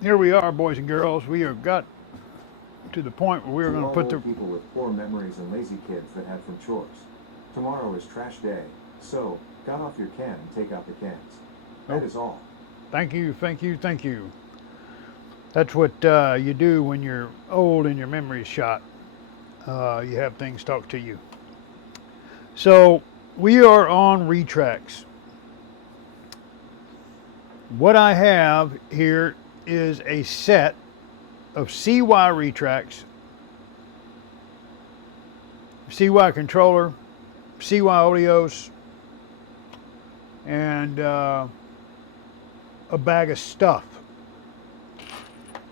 Here we are, boys and girls. We have got to the point where we're going to put the people with poor memories and lazy kids that have from chores. Tomorrow is trash day, so got off your can and take out the cans. That is all. Thank you, thank you, thank you. That's what you do when you're old and your memory's shot. You have things talk to you. So we are on retracts. What I have here is a set of CY retracts, CY controller, CY olios, and a bag of stuff.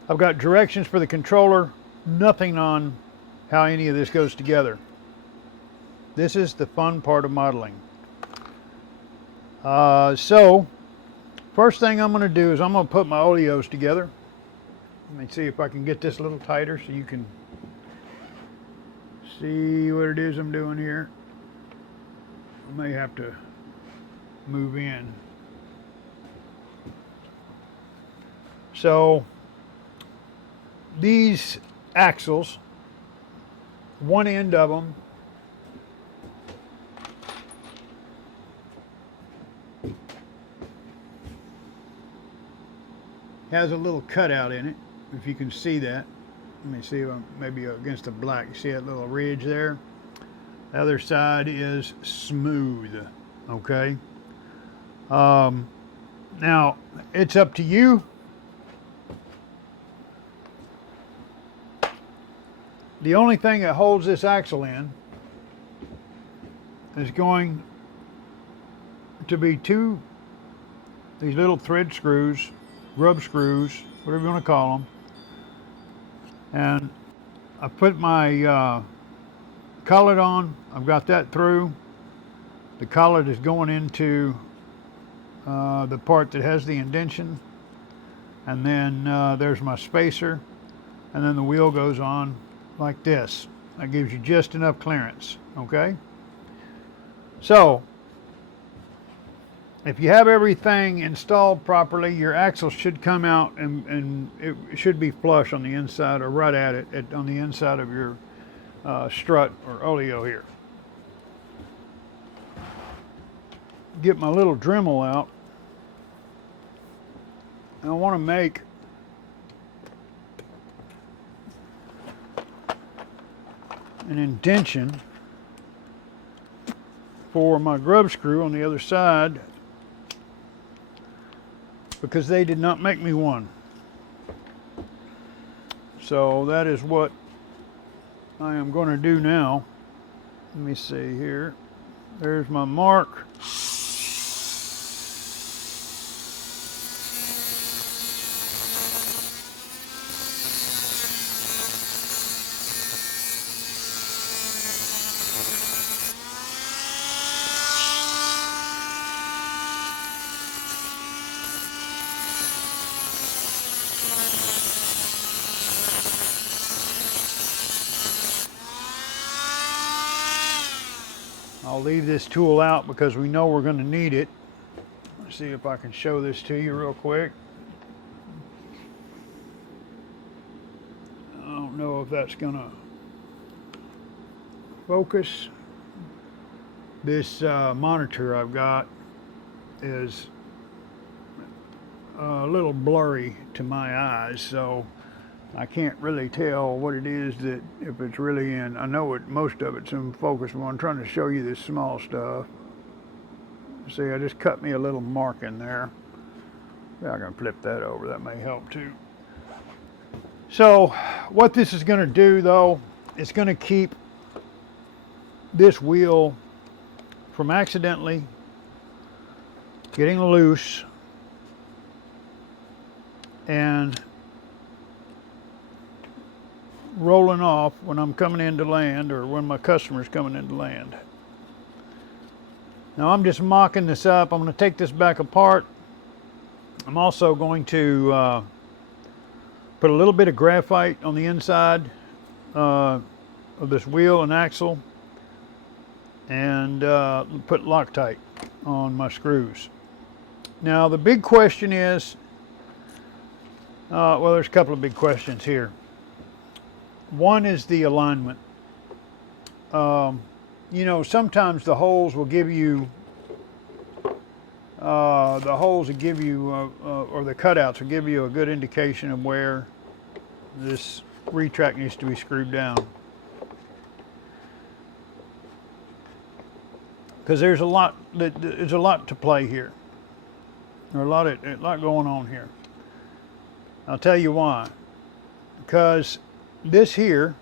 I've got directions for the controller, nothing on how any of this goes together. This is the fun part of modeling. So first thing I'm going to do is I'm going to put my olios together. Let me see if I can get this a little tighter so you can see what it is I'm doing here. I may have to move in. So these axles, one end of them has a little cutout in it, if you can see that. Let me see if I'm maybe against the black. You see that little ridge there? The other side is smooth, okay? Now, it's up to you. The only thing that holds this axle in is going to be these little thread screws, rub screws, whatever you want to call them. And I put my collet on. I've got that through. The collet is going into the part that has the indentation. And then there's my spacer. And then the wheel goes on like this. That gives you just enough clearance, okay? So, if you have everything installed properly, your axle should come out and it should be flush on the inside, or right at it, on the inside of your strut or oleo here. Get my little Dremel out. I want to make an indentation for my grub screw on the other side, because they did not make me one. So that is what I am going to do now. Let me see here. There's my mark. I'll leave this tool out because we know we're going to need it. Let's see if I can show this to you real quick. I don't know if that's going to focus. This monitor I've got is a little blurry to my eyes, so I can't really tell what it is, that if it's really in. I know most of it's in focus, but I'm trying to show you this small stuff. See, I just cut me a little mark in there. Yeah, I can flip that over, that may help too. So what this is going to do though, it's going to keep this wheel from accidentally getting loose and rolling off when I'm coming into land, or when my customer's coming into land. Now I'm just mocking this up. I'm going to take this back apart. I'm also going to put a little bit of graphite on the inside of this wheel and axle, and put Loctite on my screws. Now the big question is, Well, there's a couple of big questions here. One is the alignment. You know, sometimes the holes will give you, or the cutouts will give you a good indication of where this retract needs to be screwed down. Because there's a lot to play here. There's a lot going on here. I'll tell you why. Because this here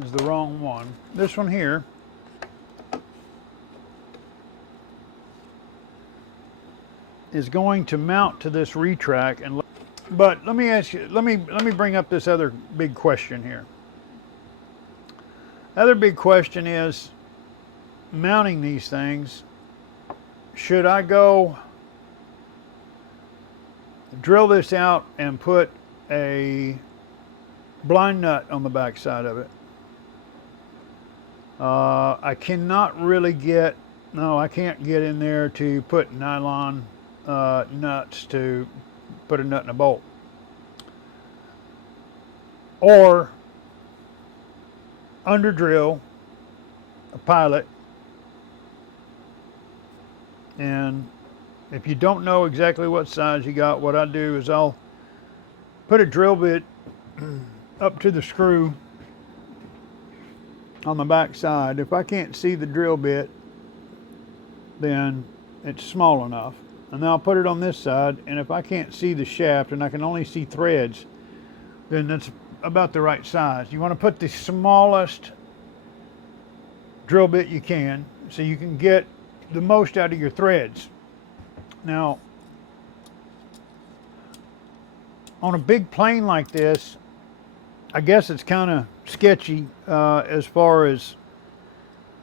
is the wrong one. This one here is going to mount to this retract, but let me ask you, let me bring up this other big question here. Other big question is mounting these things. Should I go drill this out and put a blind nut on the back side of it? I cannot really I can't get in there to put nylon nuts to put a nut in a bolt. Or under drill a pilot, and if you don't know exactly what size you got, what I do is I'll put a drill bit up to the screw on the back side. If I can't see the drill bit, then it's small enough. And then I'll put it on this side, and if I can't see the shaft and I can only see threads, then that's about the right size. You want to put the smallest drill bit you can so you can get the most out of your threads. Now, on a big plane like this, I guess it's kind of sketchy as far as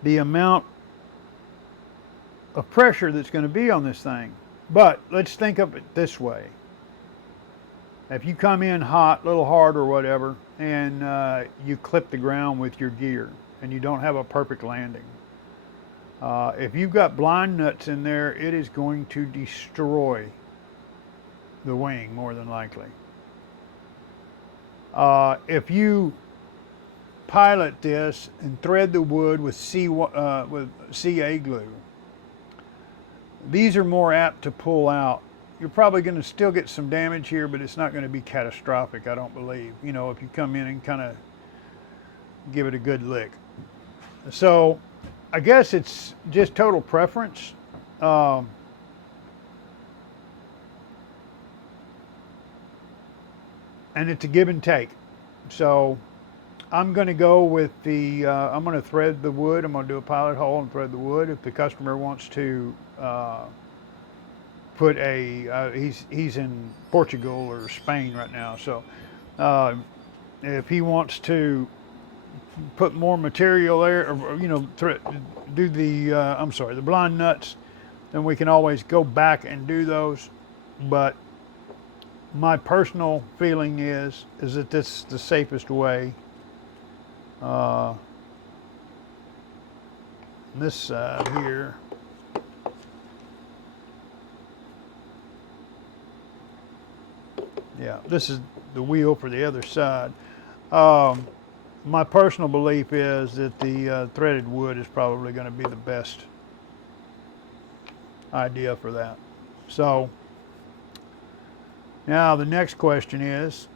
the amount of pressure that's going to be on this thing. But let's think of it this way. If you come in hot, a little hard or whatever, and you clip the ground with your gear and you don't have a perfect landing, if you've got blind nuts in there, it is going to destroy the wing more than likely. If you pilot this and thread the wood with CA glue, these are more apt to pull out. You're probably going to still get some damage here, but it's not going to be catastrophic, I don't believe. You know, if you come in and kind of give it a good lick. So I guess it's just total preference. And it's a give and take. So I'm going to go with I'm going to thread the wood. I'm going to do a pilot hole and thread the wood. If the customer wants to put he's in Portugal or Spain right now. So if he wants to put more material there, or you know, do the blind nuts, then we can always go back and do those. But my personal feeling is that this is the safest way. This side here, yeah, this is the wheel for the other side. My personal belief is that the threaded wood is probably going to be the best idea for that. So now the next question is,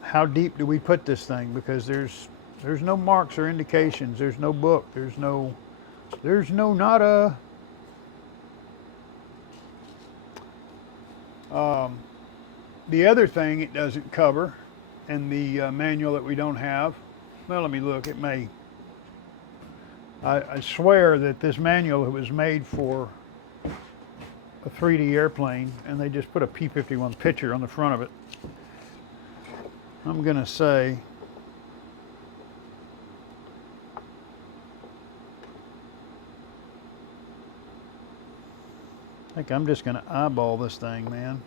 how deep do we put this thing? Because there's no marks or indications. There's no book. There's no nada. The other thing it doesn't cover in the manual that we don't have, well, let me look. It may. I swear that this manual was made for a 3D airplane, and they just put a P-51 picture on the front of it. I'm gonna say I think I'm just gonna eyeball this thing, man.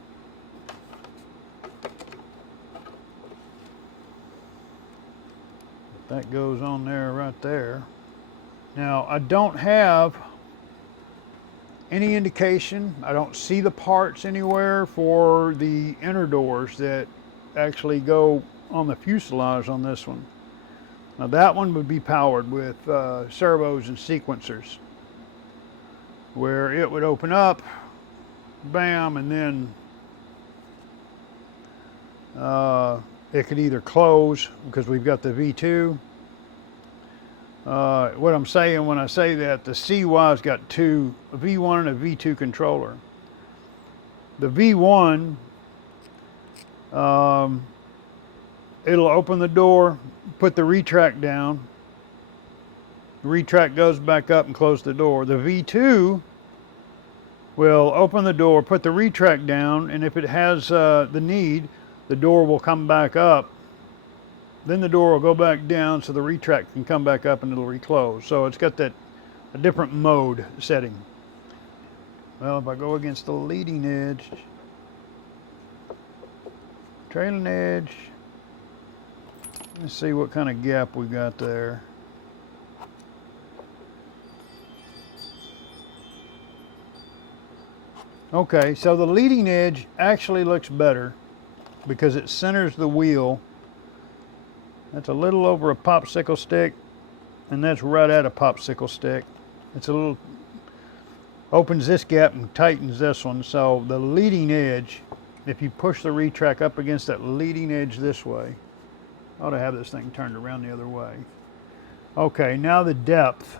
That goes on there right there. Now I don't have any indication. I don't see the parts anywhere for the inner doors that actually go on the fuselage on this one. Now that one would be powered with servos and sequencers, where it would open up, bam, and then it could either close, because we've got the V2. What I'm saying when I say that, the CY's got a V1 and a V2 controller. The V1, it'll open the door, put the retract down. The retract goes back up and close the door. The V2 will open the door, put the retract down, and if it has the need, the door will come back up. Then the door will go back down so the retract can come back up and it'll reclose. So it's got a different mode setting. Well, if I go against the leading edge, trailing edge, let's see what kind of gap we got there. Okay, so the leading edge actually looks better because it centers the wheel. That's a little over a popsicle stick, and that's right at a popsicle stick. It's a little, opens this gap and tightens this one. So the leading edge, if you push the retract up against that leading edge this way, I ought to have this thing turned around the other way. Okay, now the depth.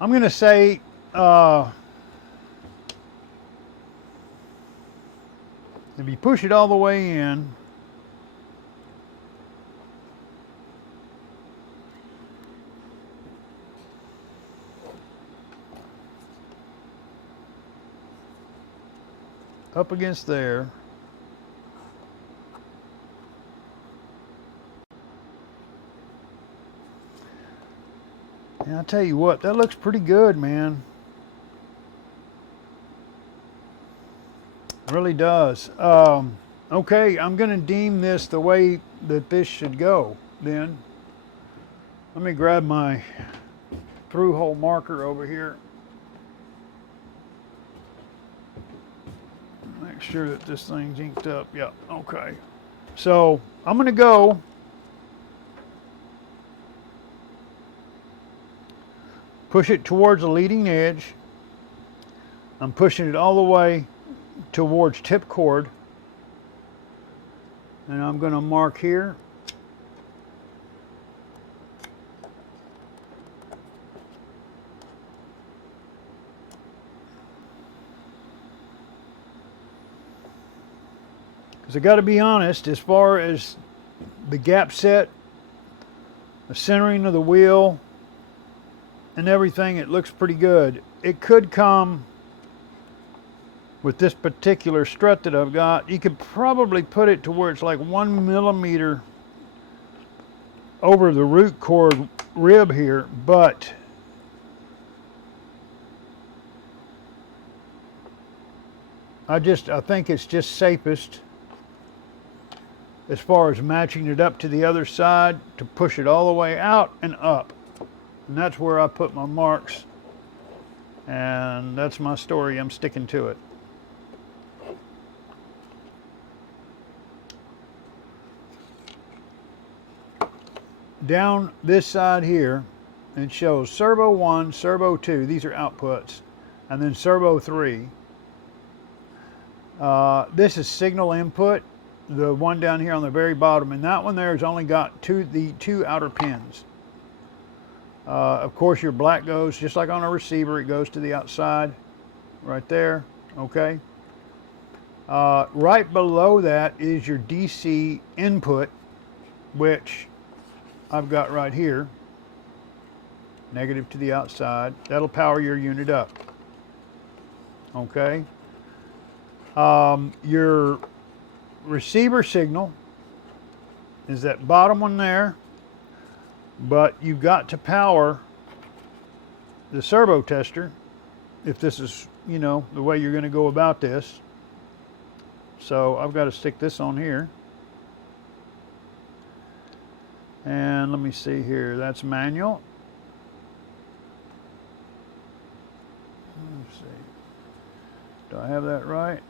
I'm going to say if you push it all the way in, up against there, and I'll tell you what, that looks pretty good, man. It really does. Okay, I'm going to deem this the way that this should go then. Let me grab my through-hole marker over here. Make sure that this thing's inked up. Yeah, okay. So I'm going to go push it towards the leading edge. I'm pushing it all the way towards tip cord. And I'm going to mark here. Because I got to be honest, as far as the gap set, the centering of the wheel, and everything, it looks pretty good. It could come with this particular strut that I've got. You could probably put it to where it's like 1 millimeter over the root cord rib here, but I think it's just safest, as far as matching it up to the other side, to push it all the way out and up. And that's where I put my marks. And that's my story. I'm sticking to it. Down this side here, it shows servo 1, servo 2. These are outputs. And then servo 3. This is signal input. The one down here on the very bottom. And that one there has only got the two outer pins. Of course, your black goes, just like on a receiver, it goes to the outside, right there, okay? Right below that is your DC input, which I've got right here, negative to the outside. That'll power your unit up, okay? Your receiver signal is that bottom one there. But you've got to power the servo tester if this is, you know, the way you're going to go about this. So I've got to stick this on here. And let me see here, that's manual. Let's see, do I have that right?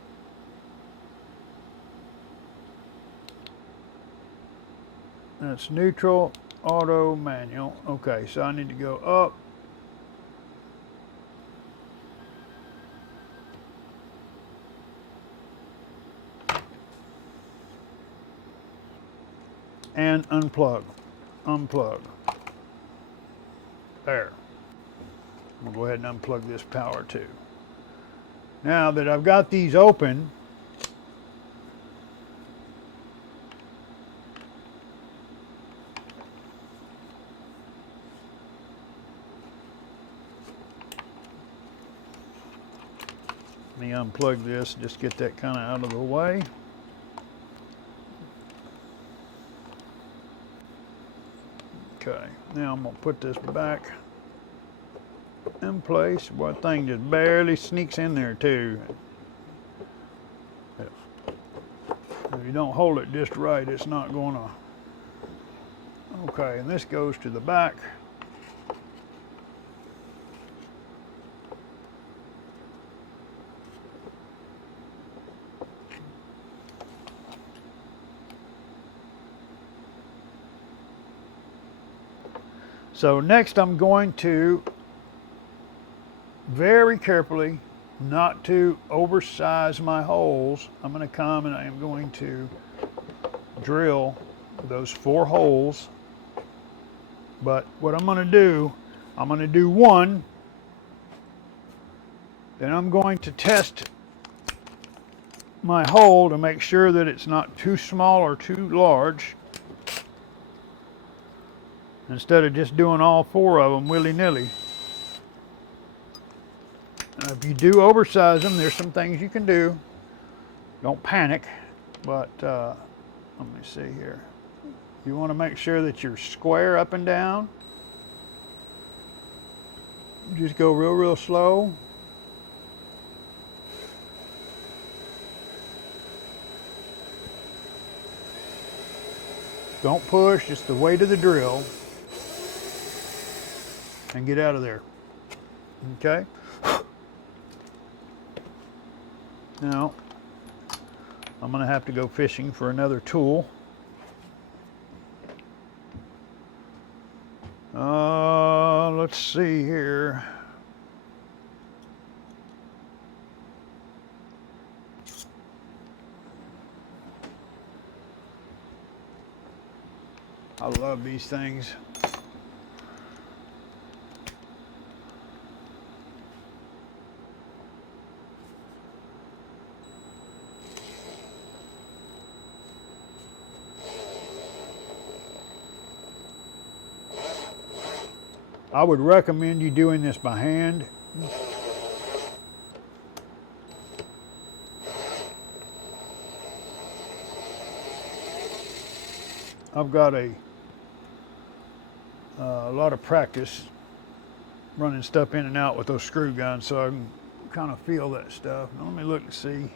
That's neutral, auto, manual. Okay, so I need to go up. And unplug. Unplug. There. I'm gonna go ahead and unplug this power too. Now that I've got these open, let me unplug this, just get that kind of out of the way. Okay, now I'm gonna put this back in place. Boy, that thing just barely sneaks in there too. If you don't hold it just right, it's not gonna. Okay, and this goes to the back. So next I'm going to very carefully, not to oversize my holes, I'm going to come and I am going to drill those 4 holes. But what I'm going to do one, then I'm going to test my hole to make sure that it's not too small or too large, instead of just doing all 4 of them willy-nilly. If you do oversize them, there's some things you can do. Don't panic, but let me see here. You want to make sure that you're square up and down. Just go real slow. Don't push, just the weight of the drill. And get out of there. Okay? Now, I'm going to have to go fishing for another tool. Let's see here. I love these things. I would recommend you doing this by hand. I've got a lot of practice running stuff in and out with those screw guns, so I can kind of feel that stuff. Now, let me look and see.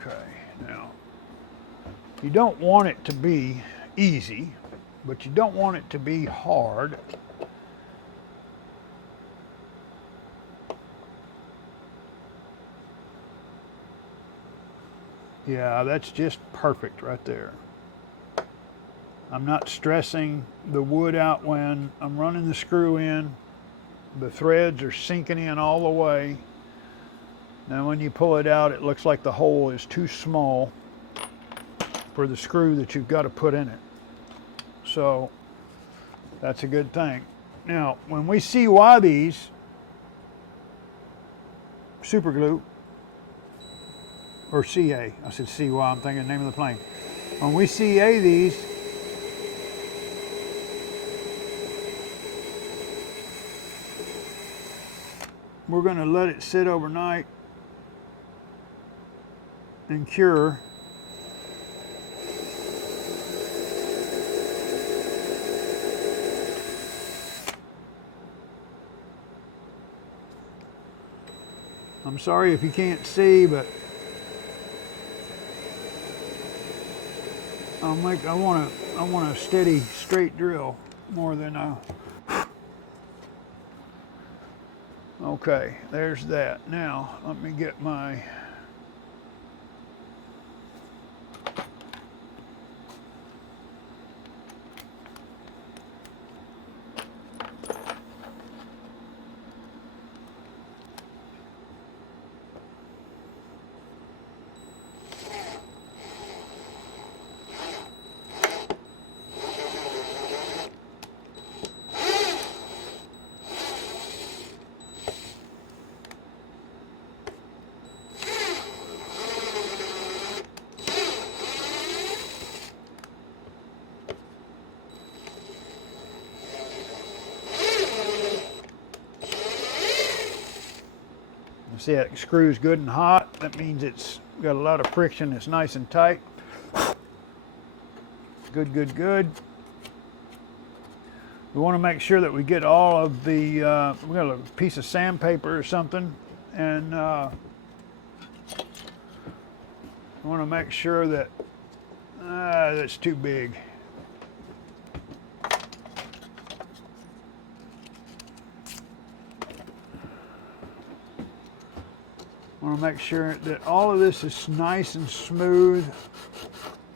Okay, now, you don't want it to be easy, but you don't want it to be hard. Yeah, that's just perfect right there. I'm not stressing the wood out when I'm running the screw in. The threads are sinking in all the way. Now when you pull it out, it looks like the hole is too small for the screw that you've got to put in it. So that's a good thing. Now, when we CY these, super glue, or CA, I said CY, I'm thinking the name of the plane. When we CA these, we're going to let it sit overnight and cure. I'm sorry if you can't see, but I want a steady, straight drill more than a. Okay, there's that. Now let me get my. See, that screw's good and hot. That means it's got a lot of friction. It's nice and tight. Good, good, good. We want to make sure that we get all of the, we got a piece of sandpaper or something, and we want to make sure that that's too big. I want to make sure that all of this is nice and smooth,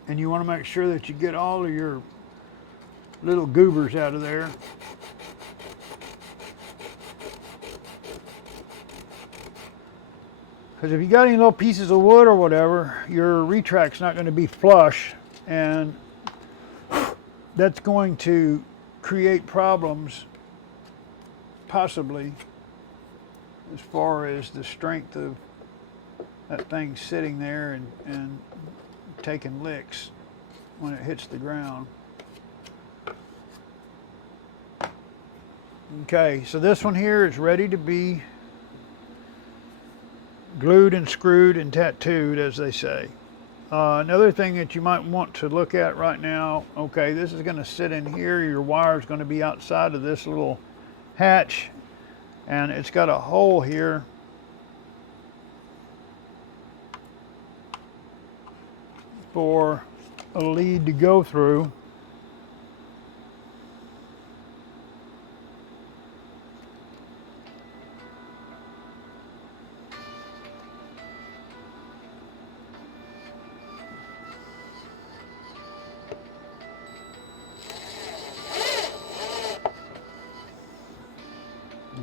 and you want to make sure that you get all of your little goobers out of there. Because if you got any little pieces of wood or whatever, your retract's not going to be flush, and that's going to create problems, possibly, as far as the strength of that thing sitting there and taking licks when it hits the ground. Okay, so this one here is ready to be glued and screwed and tattooed, as they say. Another thing that you might want to look at right now, okay, this is going to sit in here. Your wire is going to be outside of this little hatch, and it's got a hole here for a lead to go through.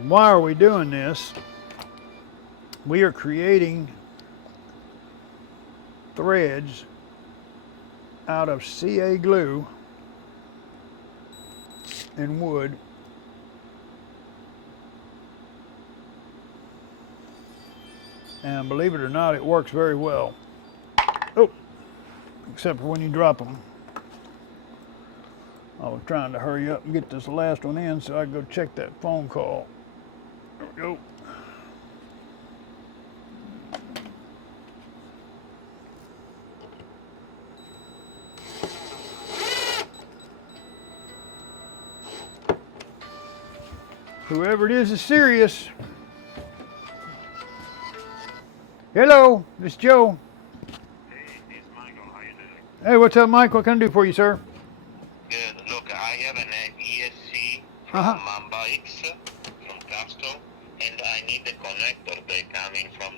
Why are we doing this? We are creating threads out of CA glue and wood, and believe it or not, it works very well. Oh, except for when you drop them. I was trying to hurry up and get this last one in so I could go check that phone call. There we go. Whoever it is serious. Hello, this is Joe. Hey, this is Michael. How you doing? Hey, what's up, Mike? What can I do for you, sir? Good. Look, I have an ESC from Fixx from Costco, and I need the connector. They're coming from